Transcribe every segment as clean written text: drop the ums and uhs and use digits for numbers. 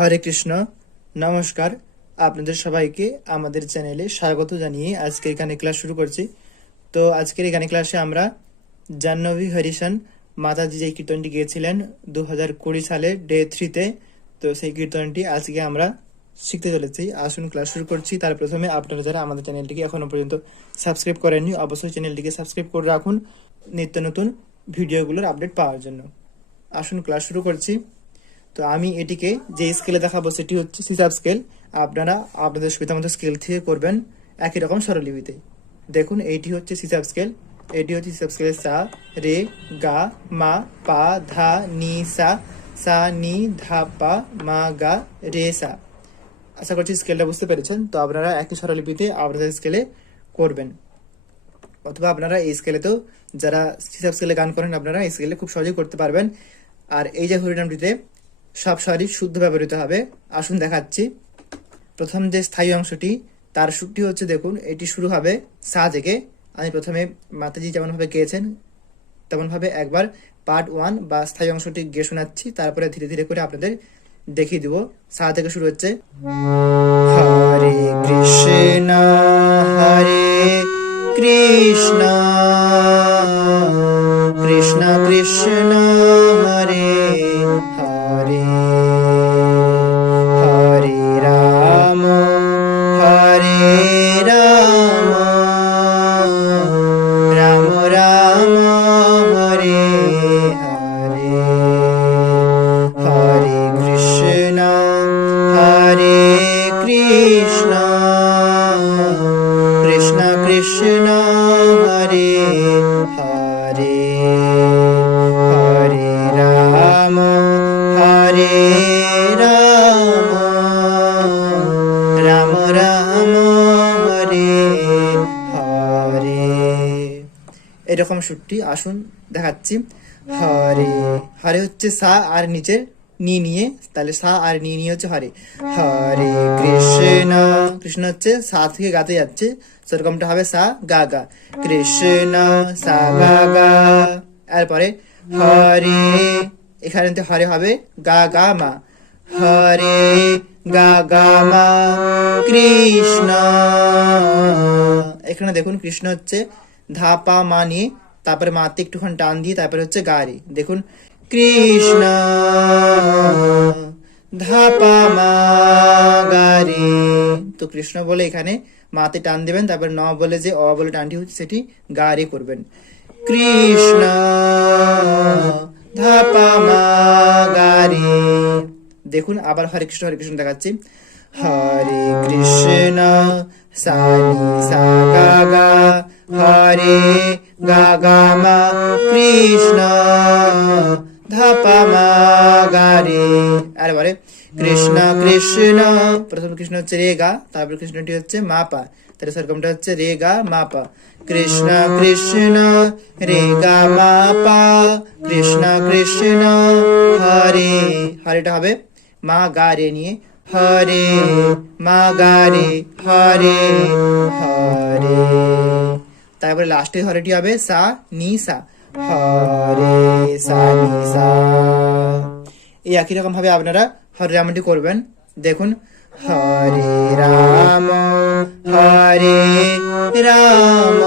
হরে কৃষ্ণ। নমস্কার, আপনাদের সবাইকে আমাদের চ্যানেলে স্বাগত জানিয়ে আজকে এখানে ক্লাস শুরু করছি। তো আজকের এখানে ক্লাসে আমরা জাহ্নবী হরিশন মাতাজি যে কীর্তনটি গিয়েছিলেন 2020 সালে ডে 3-তে, তো সেই কীর্তনটি আজকে আমরা শিখতে চলেছি। আসুন ক্লাস শুরু করছি। তার প্রথমে আপনারা যারা আমাদের চ্যানেলটিকে এখনো পর্যন্ত সাবস্ক্রাইব করেননি, অবশ্যই চ্যানেলটিকে সাবস্ক্রাইব করে রাখুন নিত্য নতুন ভিডিওগুলোর আপডেট পাওয়ার জন্য। আসুন ক্লাস শুরু করছি। তো আমি এটিকে যে স্কেলে দেখাবো সেটি হচ্ছে সিসাব স্কেল। আপনারা আপনাদের সুবিধা মতো স্কেল থেকে করবেন একই রকম স্বরলিপিতে। দেখুন, এইটি হচ্ছে সিসাব স্কেল। এটি হচ্ছে সিসাব স্কেলের সা, রে, গা, মা, পা, ধা, নি, সা, সা, নি, ধা, পা, মা, গা, রে, সা। আশা করছি স্কেলটা বুঝতে পেরেছেন। তো আপনারা একই স্বরলিপিতে আপনাদের স্কেলে করবেন, অথবা আপনারা এই স্কেলেতেও যারা হিসাব স্কেলে গান করেন আপনারা এই স্কেলে খুব সহজেই করতে পারবেন। আর এই যে হরিনামটিতে সব স্বরই শুদ্ধ ব্যবহৃত হবে। আসুন দেখাচ্ছি। প্রথম যে স্থায়ী অংশটি তার সুরটি হচ্ছে, দেখুন এটি শুরু হবে সা থেকে। আমি প্রথমে মাতাজি যেমনভাবে গেয়েছেন তেমনভাবে একবার পার্ট 1 বা স্থায়ী অংশটি গিয়ে শোনাচ্ছি, তারপরে ধীরে ধীরে করে আপনাদের দেখিয়ে দিব। সা থেকে শুরু হচ্ছে হরে কৃষ্ণ হরে কৃষ্ণ কৃষ্ণ কৃষ্ণ হরে হরে হরে রাম হরে রাম রাম রাম হরে হরে হরে কৃষ্ণ হরে কৃষ্ণ কৃষ্ণ কৃষ্ণ হরে হরে হরে রাম হরে রাম রাম রাম হরে হরে। এরকম সুরটি আসুন দেখাচ্ছি। হরে হরে হচ্ছে সা আর নিচে নি নিয়ে, তাহলে সা আর নি নিয়ে হচ্ছে হরে। হরে কৃষ্ণ, কৃষ্ণ হচ্ছে সা থেকে গাতে যাচ্ছে, সেরকমটা হবে সা গা গা, কৃষ্ণ সা গা গা। এরপরে হরে, এখানে হরে হবে গা গা মা, হরে গা গা মা কৃষ্ণ। এখানে দেখুন কৃষ্ণ হচ্ছে ধা পা মা নিয়ে, তারপরে মাতে একটুখানি টান দিয়ে তারপরে হচ্ছে গা রে। দেখুন কৃষ্ণ ধা পা মা গা রে। তো কৃষ্ণ বলে এখানে মাতে টান দেবেন, তারপরে ন বলে যে অ বলে টানটি হচ্ছে সেটি গা রে করবেন। কৃষ্ণ ধা পা মা গা রে। দেখুন আবার হরে কৃষ্ণ দেখাচ্ছি। হরে কৃষ্ণ সা নি সা গা গা হরে গা গা মা কৃষ্ণ ধা পা মা গা রে। আরেবারে কৃষ্ণ কৃষ্ণ, প্রথম কৃষ্ণ হচ্ছে রে গা, তারপর কৃষ্ণটি হচ্ছে মা পা, তাহলে সেরকমটা হচ্ছে রে গা মা পা, কৃষ্ণ কৃষ্ণ রে গা মা পা, কৃষ্ণ কৃষ্ণ হরে। হরেটা হবে মা গা রে নিয়ে, হরে মা গা রে হরে হরে। তারপরে লাস্টের হরেটি হবে সা নি সা, হরে সা নি সা। এই একই রকম ভাবে আপনারা হরে রামটি করবেন। দেখুন হরে রাম হরে রাম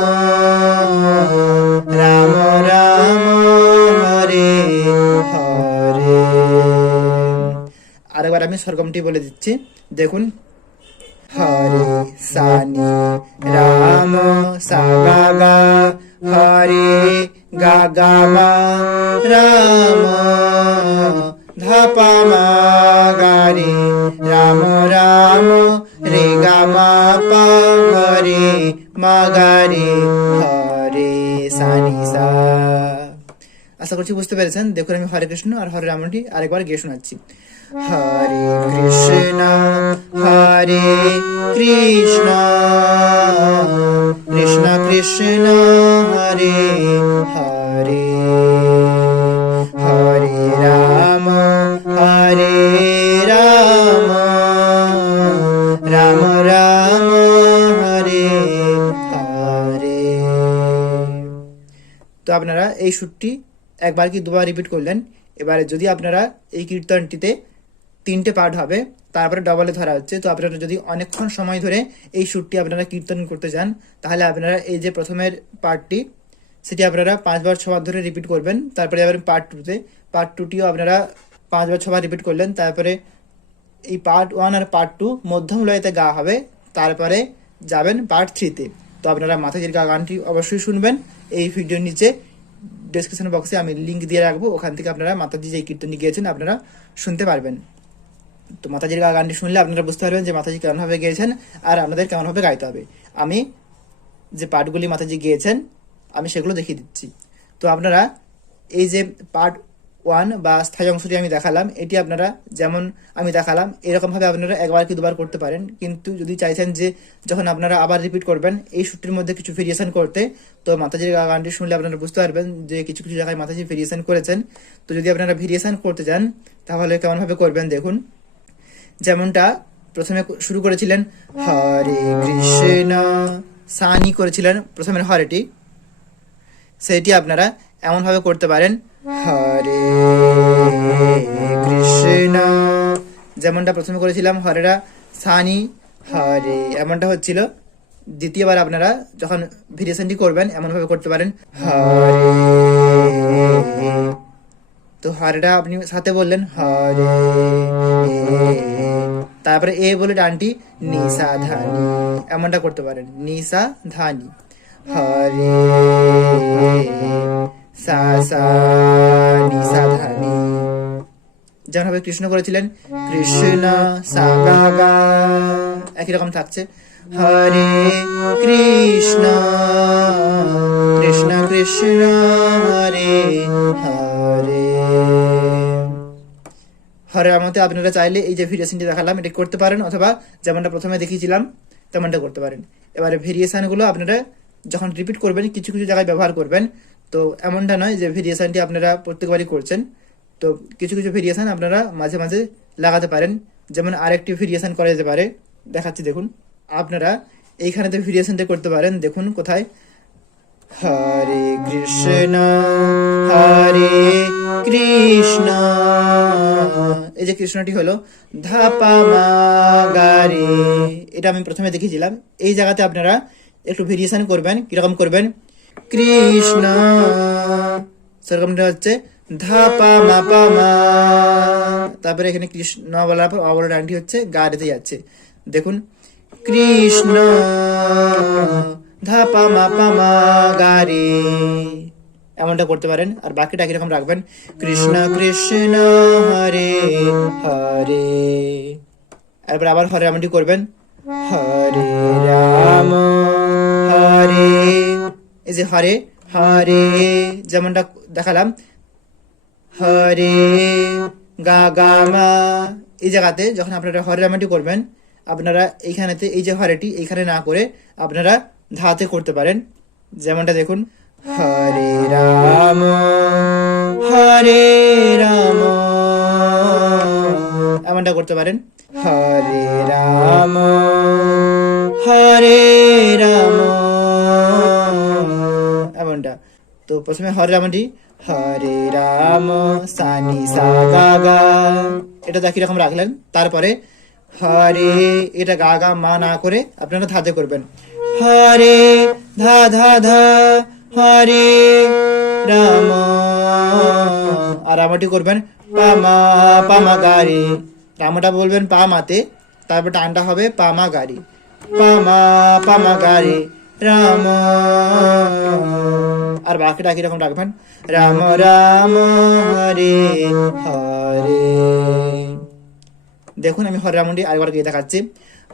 রাম রাম হরে হরে। আরেকবার আমি সরগমটি বলে দিচ্ছি। দেখুন হরে সা নি রাম সা গা গা হরে গা গা মা রাম ধা পা মা গা রে রাম রাম রে গা মা পা হরে মা গা রে হরে সা নি সা। আশা করছি বুঝতে পেরেছেন। দেখুন আমি হরে কৃষ্ণ আর হরে রামটি আরেকবার গিয়ে শোনাচ্ছি। হরে কৃষ্ণ হরে কৃষ্ণ কৃষ্ণ কৃষ্ণ হরে হরে হরে রাম হরে রাম রাম রাম হরে হরে। তো আপনারা এই সুরটি একবার কি দুবার রিপিট করলেন। এবারে যদি আপনারা এই কীর্তনটিতে 3টে পার্ট হবে, তারপরে ডবলে ধরা হচ্ছে। তো আপনারা যদি অনেকক্ষণ সময় ধরে এই সুরটি আপনারা কীর্তন করতে চান, তাহলে আপনারা এই যে প্রথমের পার্টটি সেটি আপনারা 5 বার 6 বার ধরে রিপিট করবেন। তারপরে যাবেন পার্ট টুটিও আপনারা 5 বার 6 বার রিপিট করলেন। তারপরে এই পার্ট 1 আর পার্ট 2 মধ্যম লয়েতে গাওয়া হবে। তারপরে যাবেন পার্ট 3-তে। তো আপনারা মাতাজির গানটি অবশ্যই শুনবেন। এই ভিডিওর নিচে ডেসক্রিপশন বক্সে আমি লিঙ্ক দিয়ে রাখবো, ওখান থেকে আপনারা মাতাজি যে কীর্তনটি গিয়েছেন আপনারা শুনতে পারবেন। তো মাতাজির গানটি শুনলে আপনারা বুঝতে পারবেন যে মাতাজি কেমনভাবে গিয়েছেন আর আপনাদের কেমনভাবে গাইতে হবে। আমি যে পার্টগুলি মাতাজি গিয়েছেন আমি সেগুলো দেখিয়ে দিচ্ছি। তো আপনারা এই যে পার্ট 1 বা স্থায়ী অংশটি আমি দেখালাম, এটি আপনারা যেমন আমি দেখালাম এরকমভাবে আপনারা 1 বার কি 2 বার করতে পারেন। কিন্তু যদি চাইছেন যে যখন আপনারা আবার রিপিট করবেন এই সুরটির মধ্যে কিছু ভেরিয়েশন করতে, তো মাতাজির গানটি শুনলে আপনারা বুঝতে পারবেন যে কিছু কিছু জায়গায় মাতাজি ভেরিয়েশন করেছেন। তো যদি আপনারা ভেরিয়েশন করতে চান তাহলে কেমনভাবে করবেন দেখুন। যেমনটা প্রথমে শুরু করেছিলেন হরে কৃষ্ণ, সানি করেছিলেন প্রথমের হরেটি, সেটি আপনারা এমনভাবে করতে পারেন হরে কৃষ্ণ। যেমনটা প্রথমে করেছিলাম হরেরা সানি হরে, এমনটা হচ্ছিল। দ্বিতীয়বার আপনারা যখন ভেরিয়েশনটি করবেন এমনভাবে করতে পারেন হরে। তো হরেটা আপনি সাথে বললেন হরে, তারপরে এ বলে ডানটি নিসা ধানি, এমনটা করতে পারেন নিসা ধানি হরে সা সা নিসা ধানি। যেমনভাবে কৃষ্ণ করেছিলেন কৃষ্ণ সা গা গা, একই রকম থাকছে হরে কৃষ্ণ কৃষ্ণ কৃষ্ণ হরে হরে। হরের মধ্যে আপনারা চাইলে এই যে ভেরিয়েশনটি দেখালাম এটা করতে পারেন, অথবা যেমনটা প্রথমে দেখিয়েছিলাম তেমনটা করতে পারেন। এবারে ভেরিয়েশনগুলো আপনারা যখন রিপিট করবেন কিছু কিছু জায়গায় ব্যবহার করবেন। তো এমনটা নয় যে ভেরিয়েশনটি আপনারা প্রত্যেকবারই করছেন। তো কিছু কিছু ভেরিয়েশন আপনারা মাঝে মাঝে লাগাতে পারেন। যেমন আরেকটি ভেরিয়েশন করা যেতে পারে, দেখাচ্ছি দেখুন। আপনারা এইখানেতে ভেরিয়েশনটা করতে পারেন, দেখুন কোথায় হরে কৃষ্ণ হরে কৃষ্ণ, এই যে কৃষ্ণটি হলো ধাপা মা গা রে, এটা আমি প্রথমে দেখিয়েছিলাম। এই জায়গাতে আপনারা একটু ভেরিয়েশন করবেন। কিরকম করবেন কৃষ্ণ, সেরকমটা হচ্ছে ধাপা মা পা মা, তারপরে এখানে কৃষ্ণ বলার পর অবলা ডানটি হচ্ছে গা রেতে যাচ্ছে। দেখুন কৃষ্ণ ধাপা মা পা মা গা রে, এমনটা করতে পারেন। আর বাকিটা কিরকম রাখবেন কৃষ্ণ কৃষ্ণ হরে হরে, এরপর আবার হরে রামটি করবেন হরে রাম হরে, এই যে হরে হরে যেমনটা দেখালাম হরে গা গা মা, এই জায়গাতে যখন আপনারা হরে রামটি করবেন আপনারা এইখানেতে এই যে হরেটি এইখানে না করে আপনারা ধাতে করতে পারেন। যেমনটা দেখুন হরে রাম এমনটা করতে পারেন হরে রাম এমনটা। তো প্রথমে হরে রামটি হরে রাম সানি সা গা গা, এটা একই রকম রাখলেন। তারপরে হরে এটা গা গা মা না করে আপনারা ধাতে করবেন হরে ধা ধা ধা হরে রাম, আর রামটি করবেন পামা পামা গারি, রামটা বলবেন পা মাতে, তারপর টানটা হবে পামা গারি পামা পামা গারি রাম, আর বাকিটা একই রকম রাখবেন রাম রাম হরে হরে। দেখুন আমি হরে রামটি আরেকবার গিয়ে দেখাচ্ছি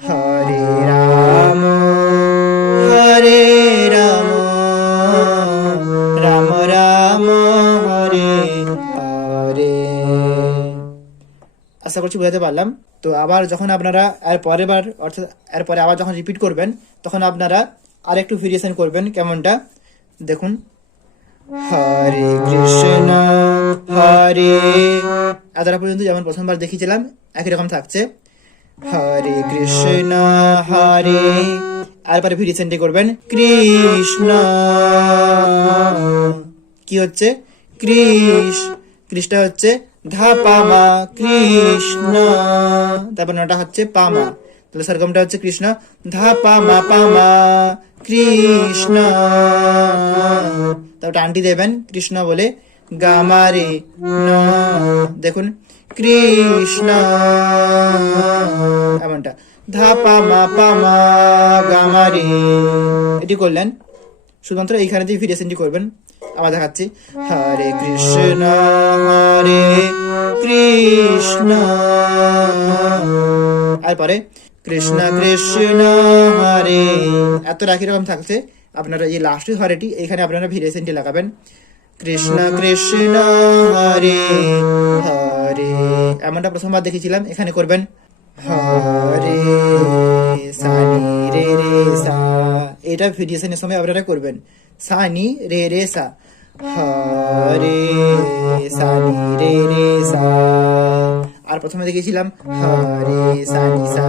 হরে রাম রাম রাম হরে হরে। আশা করছি বুঝাতে পারলাম। তো আবার যখন আপনারা এর পরের বার অর্থাৎ এরপরে আবার যখন রিপিট করবেন তখন আপনারা আরেকটু ভেরিয়েশন করবেন। কেমনটা দেখুন হরে কৃষ্ণ হরে, এতটা পর্যন্ত যেমন প্রথমবার দেখিয়েছিলাম একই রকম থাকছে হরে কৃষ্ণ হরে, এরপরে ভেরিয়েশনটি করবেন কৃষ্ণ, কি হচ্ছে কৃষ্ণ হচ্ছে ধা পা মা কৃষ্ণ, তারপর নটা হচ্ছে পা মা, তাহলে সরগমটা হচ্ছে কৃষ্ণ, ধা পা মা কৃষ্ণ, তারপর টানটি দেবেন কৃষ্ণ বলে, গা মা রে ন, দেখুন কৃষ্ণ, এমনটা ধা পা মা গা মা রে, এটি করলেন। শুধুমাত্র এইখানে দিয়ে ভেরিয়েশনটি করবেন। আবার দেখাচ্ছি, হরে কৃষ্ণ আর পরে কৃষ্ণ কৃষ্ণ হরে, এত একই রকম থাকছে। আপনারা এই লাস্টের হরেটি এখানে আপনারা ভেরিয়েশনটি লাগাবেন, কৃষ্ণ কৃষ্ণ হরে হরে, এমনটা প্রথমবার দেখেছিলাম, এখানে করবেন হরে সানি রে রে সা, এটা ভেরিয়েশনের সময় আপনারা করবেন, সানি রে রে সা, হরে সানি রে রে সা, আর প্রথমে দেখেছিলাম হরে সানি সা।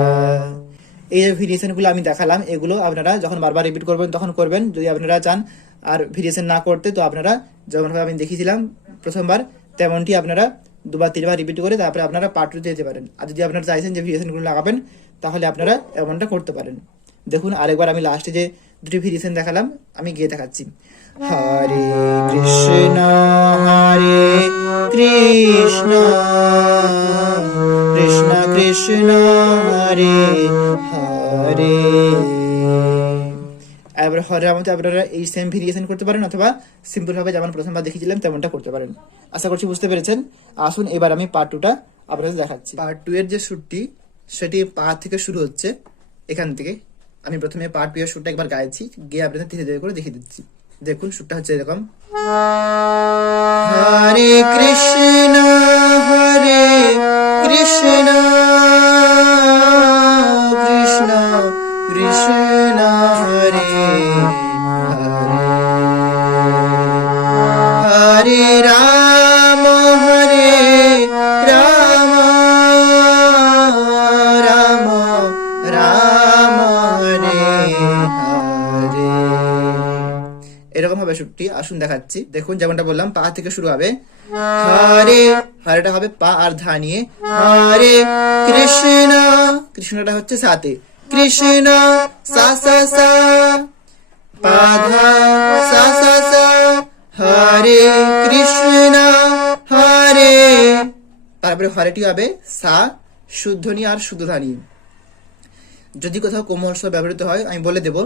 এই যে ভেরিয়েশন গুলো আমি দেখালাম, এগুলো আপনারা যখন বারবার রিপিট করবেন তখন করবেন। যদি আপনারা চান আর ভেরিয়েশন না করতে, তো আপনারা যেমনভাবে আমি দেখিয়েছিলাম প্রথমবার, তেমনটি আপনারা দুবার তিনবার রিপিট করে তারপরে আপনারা পার্ট 2 যেতে পারেন। আর যদি আপনারা চাইছেন যে ভেরিয়েশন গুলো লাগাবেন, তাহলে আপনারা এমনটা করতে পারেন। দেখুন আরেকবার আমি লাস্টে যে দুটি ভেরিয়েশন দেখালাম আমি গিয়ে দেখাচ্ছি, হরে কৃষ্ণ কৃষ্ণ কৃষ্ণ হরে হরে। এবার হরের মধ্যে আপনারা এই সেম ভেরিয়েশন করতে পারেন, অথবা সিম্পল ভাবে যেমন প্রথমবার দেখিয়েছিলাম তেমনটা করতে পারেন। আশা করছি বুঝতে পেরেছেন। আসুন এবার আমি পার্ট 2টা আপনাদের দেখাচ্ছি। পার্ট 2 এর যে সুরটি, সেটি পা থেকে শুরু হচ্ছে, এখান থেকে। আমি প্রথমে পার্ট 2 এর সুরটা একবার গাইছি, গিয়ে আপনাদের ধীরে ধীরে করে দেখিয়ে দিচ্ছি। দেখুন সুরটা হচ্ছে এরকম, হরে কৃষ্ণ কৃষ্ণ কৃষ্ণ হরে হরে, হরে রাম রাম রাম হরে হরে, এরকম হবে সুরটি। আসুন দেখাচ্ছি। দেখুন যেমনটা বললাম, পা থেকে শুরু হবে, হরে হরেটা হবে পা আর ধা নিয়ে, হরে কৃষ্ণ কৃষ্ণটা হচ্ছে সাথে, কৃষ্ণ সা সা সা পা ধা সা সা সা, হরে কৃষ্ণ হরে, তারপরে হরেটি হবে সা শুদ্ধনি আর শুদ্ধধানি। যদি কোথাও কোমল স্বর ব্যবহৃত হয় আমি বলে দেব,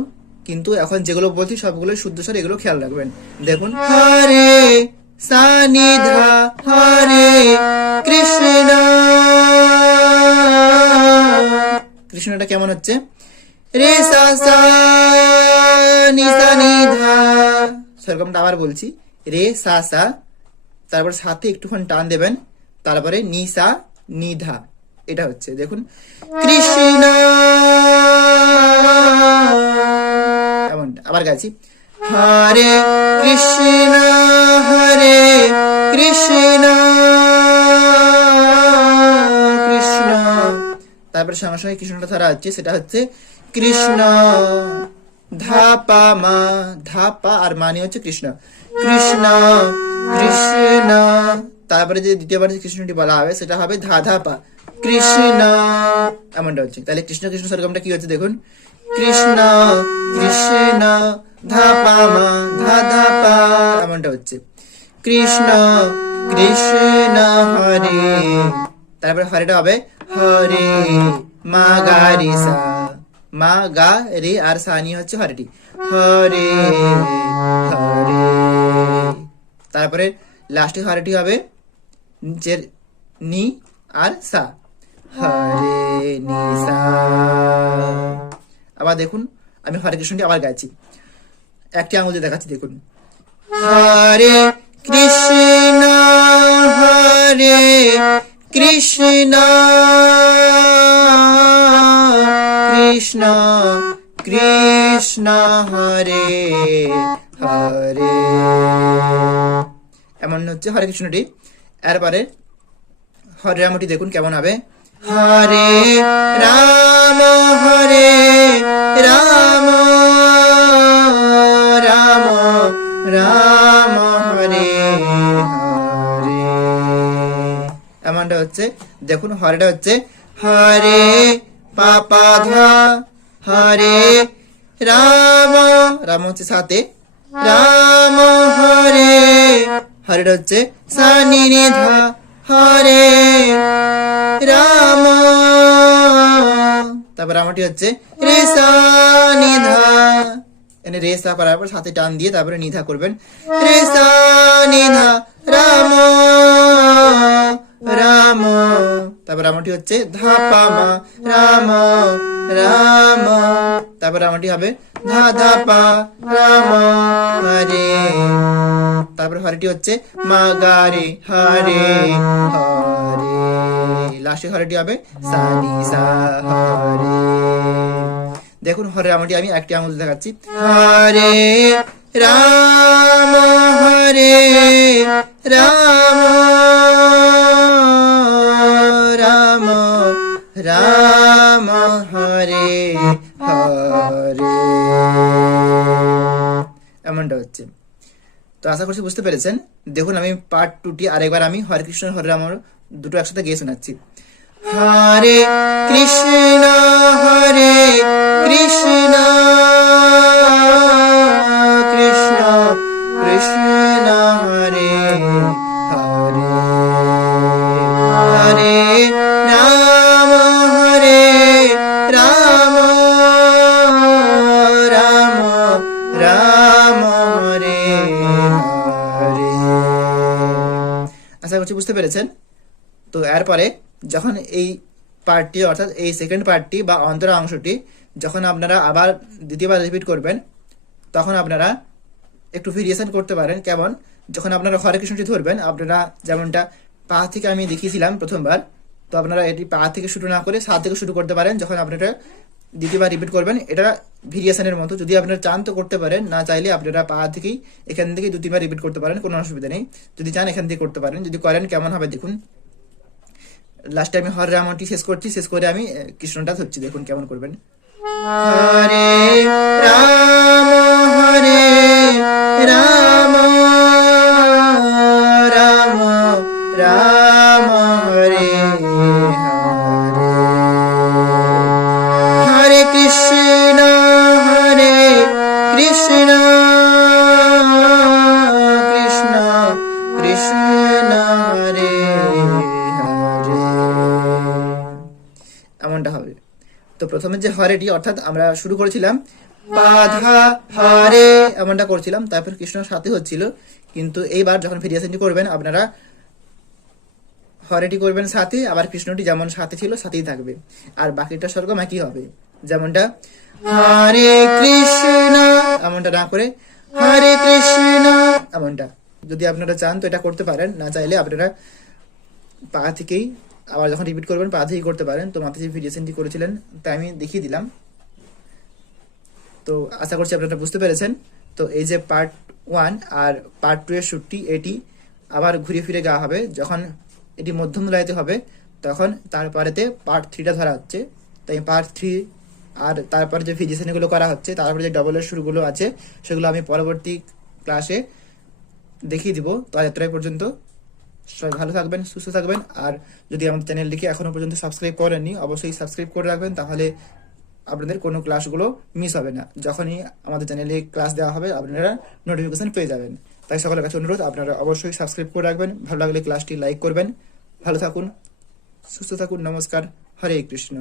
কিন্তু এখন যেগুলো বলছি সবগুলো শুদ্ধ স্বর, এগুলো খেয়াল রাখবেন। দেখুন, হরে সানি ধা হরে কৃষ্ণ, কৃষ্ণটা কেমন হচ্ছে, রে সা সা নি সা নি ধা, সেরকমটা আবার বলছি, রে সা সা, তারপর সাথে একটুখানি টান দেবেন, তারপরে নি সা নি ধা, এটা হচ্ছে। দেখুন, কৃষ্ণ, এমনটা আবার গাইছি, হরে কৃষ্ণ কৃষ্ণ কৃষ্ণ, তারপরে সঙ্গে সঙ্গে কৃষ্ণটা ধরা হচ্ছে, সেটা হচ্ছে কৃষ্ণ, ধা পা মা, ধা পা আর মানে হচ্ছে কৃষ্ণ, কৃষ্ণ কৃষ্ণ, তারপরে যে দ্বিতীয়বার যে কৃষ্ণটি বলা হবে সেটা হবে ধা ধা পা, কৃষ্ণ, এমনটা হচ্ছে। তাহলে কৃষ্ণ কৃষ্ণ সরগমটা কি হচ্ছে দেখুন, কৃষ্ণ কৃষ্ণ ধা পা মা ধা ধা পা, এমনটা হচ্ছে, কৃষ্ণ কৃষ্ণ হরে, তারপরে হরেটা হবে হরে মা গা রে সা, মা গা রে আর সা নিয়ে হচ্ছে হরেটি, হরে হরে, তারপরে লাস্টে হরেটি হবে নিচের নি আর সা, হরে নি সা। আবার দেখুন আমি হরে কৃষ্ণটি আবার গাইছি, একটি আঙুল দিয়ে দেখাচ্ছি। দেখুন, হরে কৃষ্ণ কৃষ্ণ কৃষ্ণ কৃষ্ণ হরে হরে, এমন হচ্ছে হরে কৃষ্ণটি। এরপরে হরে রামটি দেখুন কেমন হবে, হরে রাম রাম রাম রাম হরে হরে। দেখুন হরেটা হচ্ছে হরে পাপা ধা, হরে রাম, রাম হচ্ছে সাথে, রাম হরে, হরেটা হচ্ছে সা নি নি ধা, হরে রাম, তারপর রামটি হচ্ছে রে সা নি ধা, এনে রে সা করার পর সাথে টান দিয়ে তারপরে নিধা করবেন, রে সা নি ধা রাম রাম, তারপর রামটি হচ্ছে ধা পা মা, রাম রাম, তারপর রামটি হবে ধা ধা পা, রাম হরে, তারপর হরেটি হচ্ছে মা গা রে, হরে হরে, লাস্টে হরেটি হবে সা নি সা, হরে। দেখুন হরে রামটি আমি একটি আঙুল দেখাচ্ছি, হরে রাম, হরে রাম, রাম রাম, হরে হরে, এমনটা হচ্ছে। তো আশা করছি বুঝতে পেরেছেন। দেখুন আমি পার্ট 2টি আরেকবার আমি হরে কৃষ্ণ হরে রাম দুটো একসাথে গিয়ে শোনাচ্ছি। হরে কৃষ্ণ হরে কৃষ্ণ, কৃষ্ণ কৃষ্ণ হরে হরে, হরে রাম, হরে রাম, রাম রাম, হরে হরে। আশা করছি বুঝতে পেরেছেন। তো এরপরে যখন এই পার্টটি অর্থাৎ এই সেকেন্ড পার্টটি বা অন্তরা অংশটি যখন আপনারা আবার দ্বিতীয়বার রিপিট করবেন, তখন আপনারা একটু ভেরিয়েশন করতে পারেন। কেমন? যখন আপনারা হরে কৃষ্ণটি ধরবেন, আপনারা যেমনটা পা থেকে আমি দেখিয়েছিলাম প্রথমবার, তো আপনারা এটি পা থেকে শুরু না করে সা থেকে শুরু করতে পারেন যখন আপনারা দ্বিতীয়বার রিপিট করবেন। এটা ভেরিয়েশনের মতো, যদি আপনারা চান তো করতে পারেন, না চাইলে আপনারা পা থেকেই এখান থেকেই 2-3বার রিপিট করতে পারেন, কোনো অসুবিধা নেই। যদি চান এখান থেকে করতে পারেন, যদি করেন কেমন হবে দেখুন। লাস্টে আমি হরে রামটি শেষ করছি, শেষ করে আমি কৃষ্ণটা ধরছি, দেখুন কেমন করবেন। হরে রাম, হরে রাম, রাম রাম, হরে হরে, হরে কৃষ্ণ হরে কৃষ্ণ, কৃষ্ণ কৃষ্ণ হরে হরে, এমনটা হবে। তো প্রথমে যে হরেটি অর্থাৎ আমরা শুরু করেছিলাম পাধা হরে, এমনটা করছিলাম, তারপর কৃষ্ণর সাথে হচ্ছিল, কিন্তু এইবার যখন ভেরিয়েশনটি করবেন আপনারা হরেটি করবেন সাথে, আবার কৃষ্ণটি যেমন সাথে ছিল সাথেই থাকবে, আর বাকিটা স্বর্গম একই হবে। যেমনটা হরে কৃষ্ণ এমনটা না করে হরে কৃষ্ণ এমনটা। যদি আপনারা চান তো এটা করতে পারেন, না চাইলে আপনারা পা থেকেই আবার যখন রিপিট করবেন পা থেকেই করতে পারেন। তো মাথায় যে ভেরিয়েশনটি করেছিলেন তাই আমি দেখিয়ে দিলাম। তো আশা করছি আপনারা বুঝতে পেরেছেন। তো এই যে পার্ট 1 আর পার্ট 2 এর শ্যুটটি, এটি আবার ঘুরে ফিরে গাওয়া হবে। যখন এটি মধ্যম লয়তে হবে তখন তারপরেতে পার্ট 3টা ধরা হচ্ছে। তাই পার্ট 3 আর তারপরে যে ভেরিয়েশনগুলো করা হচ্ছে, তারপরে যে ডবলের সুরগুলো আছে সেগুলো আমি পরবর্তী ক্লাসে দেখিয়ে দিব। তো আজ এতটাই পর্যন্ত। সবাই ভালো থাকবেন, সুস্থ থাকবেন। আর যদি আমাদের চ্যানেলটিকে এখনো পর্যন্ত সাবস্ক্রাইব করেননি, অবশ্যই সাবস্ক্রাইব করে রাখবেন, তাহলে আপনাদের কোনো ক্লাসগুলো মিস হবে না। যখনই আমাদের চ্যানেলে ক্লাস দেওয়া হবে আপনারা নোটিফিকেশন পেয়ে যাবেন। তাই সকলের কাছে অনুরোধ, আপনারা অবশ্যই সাবস্ক্রাইব করে রাখবেন। ভালো লাগলে ক্লাসটি লাইক করবেন। ভালো থাকুন, সুস্থ থাকুন। নমস্কার। হরে কৃষ্ণ।